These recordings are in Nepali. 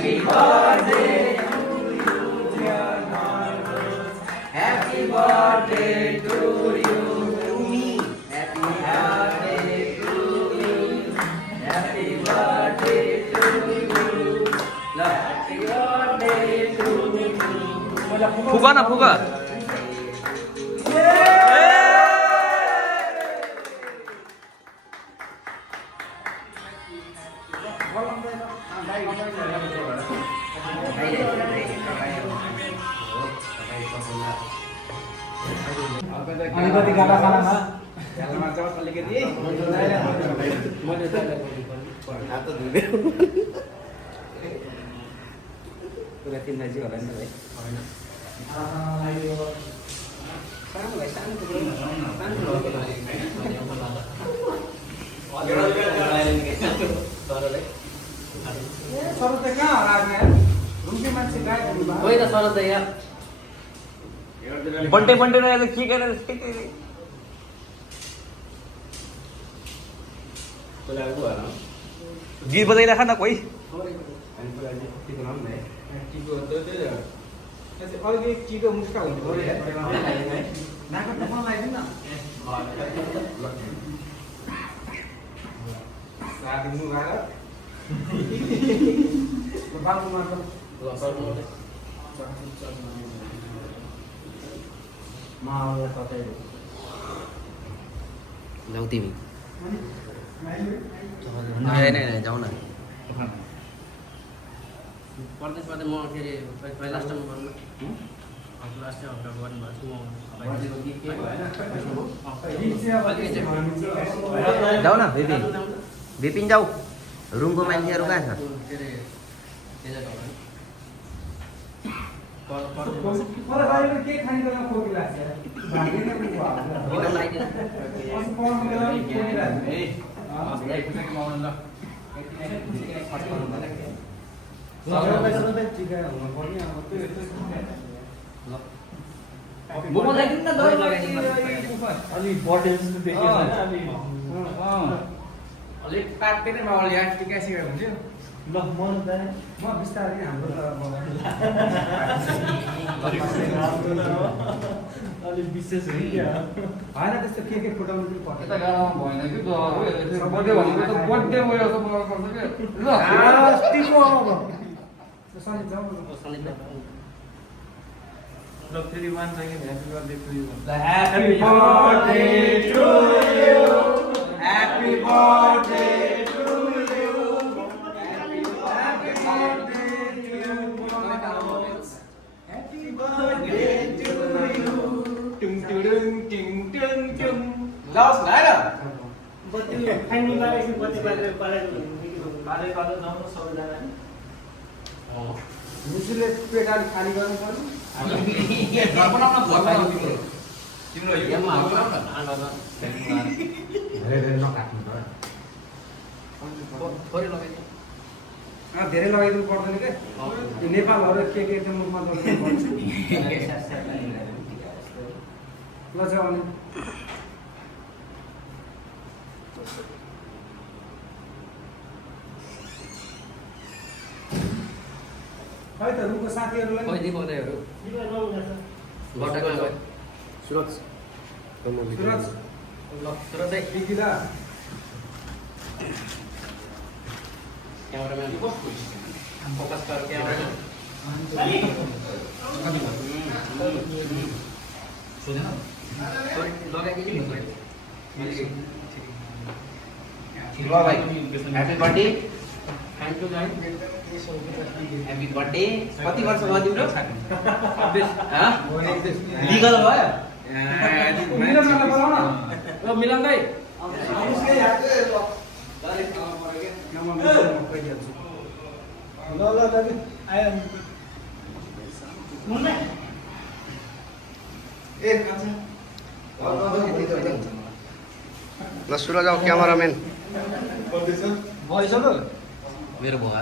Happy birthday to you, dear Marcos. Happy birthday to you, to me. Happy birthday to you. Happy birthday to you. Happy birthday to you. फुगा ना फुगा अलिकति गाडा खानामा बन्टे बन्टे रहेछ के गरेर गीत बजाइराख न कोही अलिकति चिटो मुस्का हुनु पर्यो नाको टपन लगाइदिनु न साथी मुगाएर बाबुमा त जाऊ तिमी जाऊ न पर्दै पर्दै म के अरे लास्ट टाइम गर्नु लास्ट टाइम हप्ता गर्नुभएको छु जाऊ न विपिन विपिन जाऊ रुमको मान्छेहरू कहाँ छ के अरे के खाने बेला खोकी लाग्छ अलि बर्थडे जस्तो देखियो अलिक पाक्ने माहौल यहाँ टिका सिकेर हुन्थ्यो ल म बिस्तारै हाम्रो अलिक विशेष होइन होइन त्यस्तो के फुटाउनु पनि पर्छ यता गाउँमा भएन कि बर्थडे भनेको त बर्थडे भयो जस्तो मलाई पर्छ कि ल ल फेरि 1 second happy birthday to you happy birthday to you happy birthday happy birthday to you टुङ टुडुङ टिङ टुङ टुङ लाउस लाएर बत्ती खाइनु लागेको बत्ती बालेर पालेर जाउँ सबैजना मुसुले पेटाले खाली गर्नु पर्यो बनाउन घर लाग्यो तिम्रो यो धेरै नकाट्नु पर्यो धेरै लगाइदिनु पर्दैन के नेपालहरू के चाहिँ मुखमा ल चाहिँ अनि खै त रुमको साथीहरूलाई कहिले बोल्दैहरू सुरज सुरज ल सुरज दाइ टिकिदा क्यामेराम्यान फोकस गर क्यामेरा लगाइदिनु ल भाइ happy birthday thank you guys happy birthday कति वर्ष भयो तिम्रो लिगल भयो ल मिलन दाइ ल दाजु आयो ल सुरज जाऊ क्यामेराम्यान भइसक्यो मेरो भयो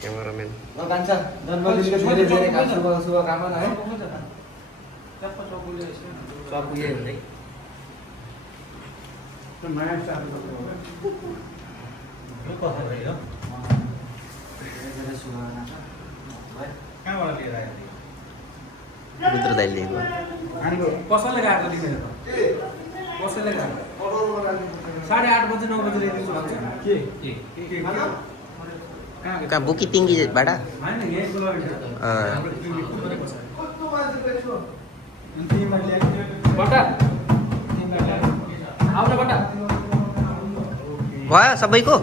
क्यामेराम्यान ल कान्छा जन्मदिनको धेरै धेरै शुभकामना है सब पुगे हुँदै नयाँ कहाँबाट लिएर आयो रुद्र दाइले लिएको कसैले गएको तिमीले त कसैले गएको 8:30 बजे 9 बजे ल्याइदिन्छु भन्छ कहाँ बुकी तिङ्गीबाट होइन यहीँको लागि बट्टा आउन बट्टा भयो सबैको